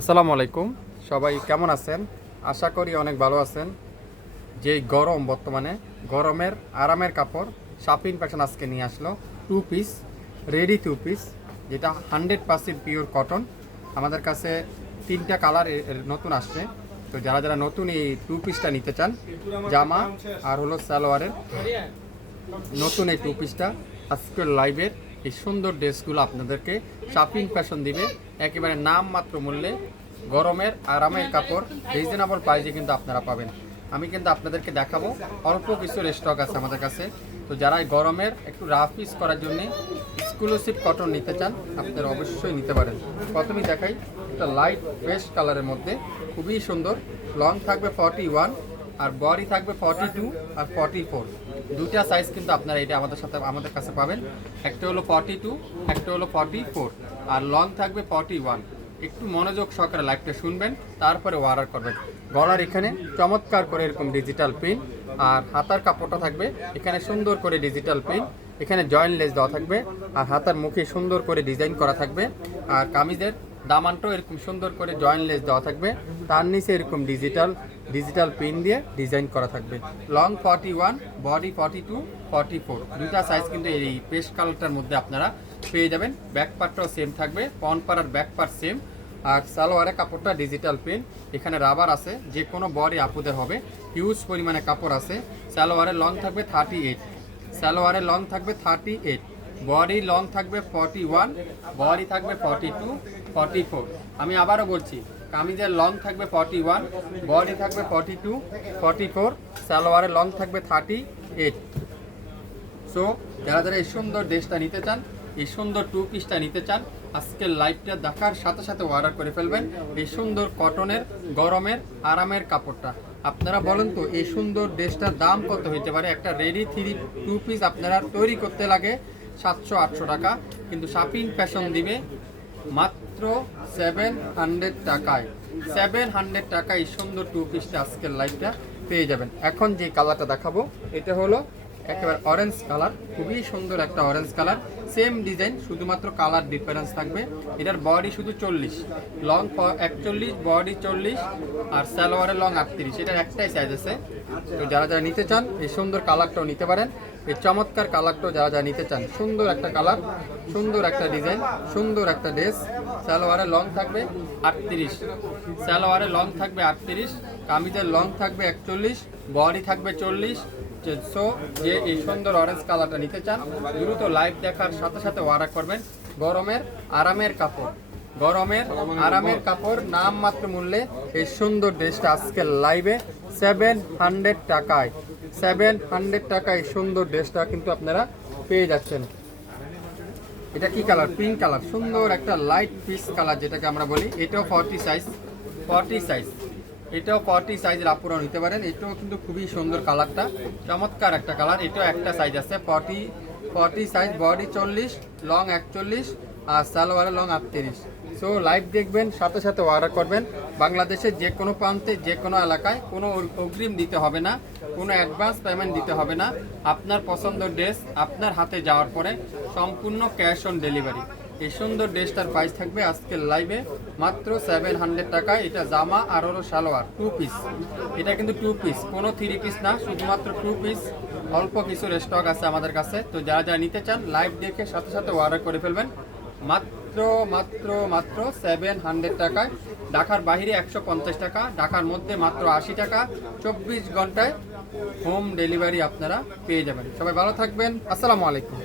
আসসালামু আলাইকুম। সবাই কেমন আছেন? আশা করি অনেক ভালো আছেন। যে গরম বর্তমানে, গরমের আরামের কাপড় শাপিন ফ্যাশন আজকে নিয়ে আসলো। Two piece ready two piece যেটা হান্ড্রেড পার্সেন্ট পিওর কটন আমাদের কাছে তিনটা কালার নতুন আসছে। তো যারা যারা নতুন এই টু পিসটা নিতে চান, জামা আর হলো সালোয়ারের, নতুন এই টু পিসটা আজকের লাইভের এই সুন্দর ড্রেসগুলো আপনাদেরকে শাপিং ফ্যাশন দিবে। একেবারে নাম মাত্র মূল্যে, গরমের আরামের কাপড় রিজনেবল প্রাইসে কিন্তু আপনারা পাবেন। আমি কিন্তু আপনাদেরকে দেখাবো, অল্প কিছু স্টক আছে আমাদের কাছে। তো যারা এই গরমের একটু রাফ পিস করার জন্য এক্সক্লুসিভ কটন নিতে চান, আপনারা অবশ্যই নিতে পারেন। প্রথমেই দেখাই, একটা লাইট বেস্ট কালারের মধ্যে, খুবই সুন্দর। লং থাকবে ফর্টি ওয়ান আর বডি থাকবে ফর্টি টু আর ফর্টি ফোর দুটা সাইজ কিন্তু আপনারা এটা আমাদের সাথে, আমাদের কাছে পাবেন। একটা হলো ফর্টি টু একটা হলো ফর্টি ফোর আর লং থাকবে ফর্টি ওয়ান একটু মনোযোগ সহকারে লাইভটা শুনবেন, তারপরে অর্ডার করবেন। গলার এখানে চমৎকার করে এরকম ডিজিটাল প্রিন্ট আর হাতার কাপড়টা থাকবে, এখানে সুন্দর করে ডিজিটাল প্রিন্ট এখানে জয়েন্ট লেস দেওয়া থাকবে, আর হাতার মুখে সুন্দর করে ডিজাইন করা থাকবে, আর কামিজের দামানটাও এরকম সুন্দর করে জয়েন্ট লেস দেওয়া থাকবে। তার নিচে এরকম ডিজিটাল ডিজিটাল পিন দিয়ে ডিজাইন করা থাকবে। Long forty one body forty two forty four দুটা সাইজ কিন্তু এই পেস্ট কালারটার মধ্যে আপনারা পেয়ে যাবেন। ব্যাক পার্টটাও সেম থাকবে পন পাড়ার ব্যাক পার্ট সেম আর সালোয়ারের কাপড়টা ডিজিটাল পেন এখানে রাবার আছে যে কোনো বডি আপুদের হবে। হিউজ পরিমাণে কাপড় আছে। সালোয়ারের লং থাকবে থার্টি এইট সালোয়ারের লং থাকবে থার্টি এইট বডি লং থাকবে ফর্টি ওয়ান বডি থাকবে ফর্টি টু ফর্টি ফোর আমি আবারও বলছি, কামিজের লং থাকবে ফর্টি ওয়ান বডি থাকবে ফর্টি টু ফর্টি ফোর সালোয়ারের লং থাকবে থার্টি এইট সো যারা যারা এই সুন্দর ড্রেসটা নিতে চান, এই সুন্দর টু পিসটা নিতে চান, আজকের লাইভটা দেখার সাথে সাথে অর্ডার করে ফেলবেন এই সুন্দর কটনের গরমের, আরামের কাপড়টা। আপনারা বলেন তো, এই সুন্দর ড্রেসটার দাম কত হইতে পারে? একটা রেডি থ্রি টু পিস আপনারা তৈরি করতে লাগে সাতশো আটশো টাকা, কিন্তু শাপিং ফ্যাশন দিবে মাত্র সেভেন হান্ড্রেড টাকায়। সেভেন হান্ড্রেড টাকায় সুন্দর টু পিসটা আজকের লাইফটা পেয়ে যাবেন। এখন যে কালারটা দেখাবো, এটা হলো একেবারে অরেঞ্জ কালার খুবই সুন্দর একটা অরেঞ্জ কালার সেম ডিজাইন, শুধুমাত্র কালার ডিফারেন্স থাকবে। এটার বডি শুধু চল্লিশ। লং একচল্লিশ বডি চল্লিশ আর সালোয়ারের লং আটত্রিশ। এটার একটাই সাইজ আছে। তো যারা যারা নিতে চান, এই সুন্দর কালারটাও নিতে পারেন। এই চমৎকার কালারটাও যারা যারা নিতে চান, সুন্দর একটা কালার সুন্দর একটা ডিজাইন সুন্দর একটা ড্রেস সালোয়ারের লং থাকবে আটত্রিশ। সালোয়ারের লং থাকবে আটত্রিশ, কামিজের লং থাকবে একচল্লিশ বডি থাকবে চল্লিশ সো যে এই সুন্দর অরেঞ্জ কালারটা নিতে চান, দ্রুত লাইভ দেখার সাথে সাথে অর্ডার করবেন গরমের আরামের কাপড়। গরমের আরামের কাপড় নাম মাত্র মূল্যে এই সুন্দর ড্রেসটা আজকে লাইভে সেভেন হান্ড্রেড টাকায়। সেভেন হান্ড্রেড টাকায় সুন্দর ড্রেসটা কিন্তু আপনারা পেয়ে যাচ্ছেন। এটা কি কালার পিঙ্ক কালার সুন্দর একটা লাইট পিস কালার যেটাকে আমরা বলি। এটাও ফর্টি সাইজ ফর্টি সাইজ এটাও ফর্টি সাইজের আপুরা নিতে পারেন। এটাও কিন্তু খুবই সুন্দর কালারটা। চমৎকার একটা কালার। এটাও একটা সাইজ আছে। ফর্টি ফর্টি সাইজ বডি চল্লিশ, লং একচল্লিশ আর সালোয়ারের লং আটত্রিশ। সো লাইভ দেখবেন, সাথে সাথে অর্ডার করবেন। বাংলাদেশের যে কোনো প্রান্তে, যে কোনো এলাকায় কোনো অগ্রিম দিতে হবে না। কোনো অ্যাডভান্স পেমেন্ট দিতে হবে না। আপনার পছন্দের ড্রেস আপনার হাতে যাওয়ার পরে সম্পূর্ণ ক্যাশ অন ডেলিভারি এই সুন্দর ড্রেসটার প্রাইস থাকবে আজকের লাইভে মাত্র সেভেন হান্ড্রেড টাকা। এটা জামা আর হলো সালোয়ার টু পিস এটা কিন্তু টু পিস কোনো থ্রি পিস না, শুধুমাত্র টু পিস অল্প কিছু স্টক আছে আমাদের কাছে। তো যারা যারা নিতে চান লাইভ দেখে সাথে সাথে অর্ডার করে ফেলবেন। মাত্র মাত্র মাত্র সেভেন হান্ড্রেড টাকায় ঢাকার বাইরে একশো পঞ্চাশ টাকা, ঢাকার মধ্যে মাত্র আশি টাকা। চব্বিশ ঘন্টায় হোম ডেলিভারি আপনারা পেয়ে যাবেন। সবাই ভালো থাকবেন। আসসালামু আলাইকুম।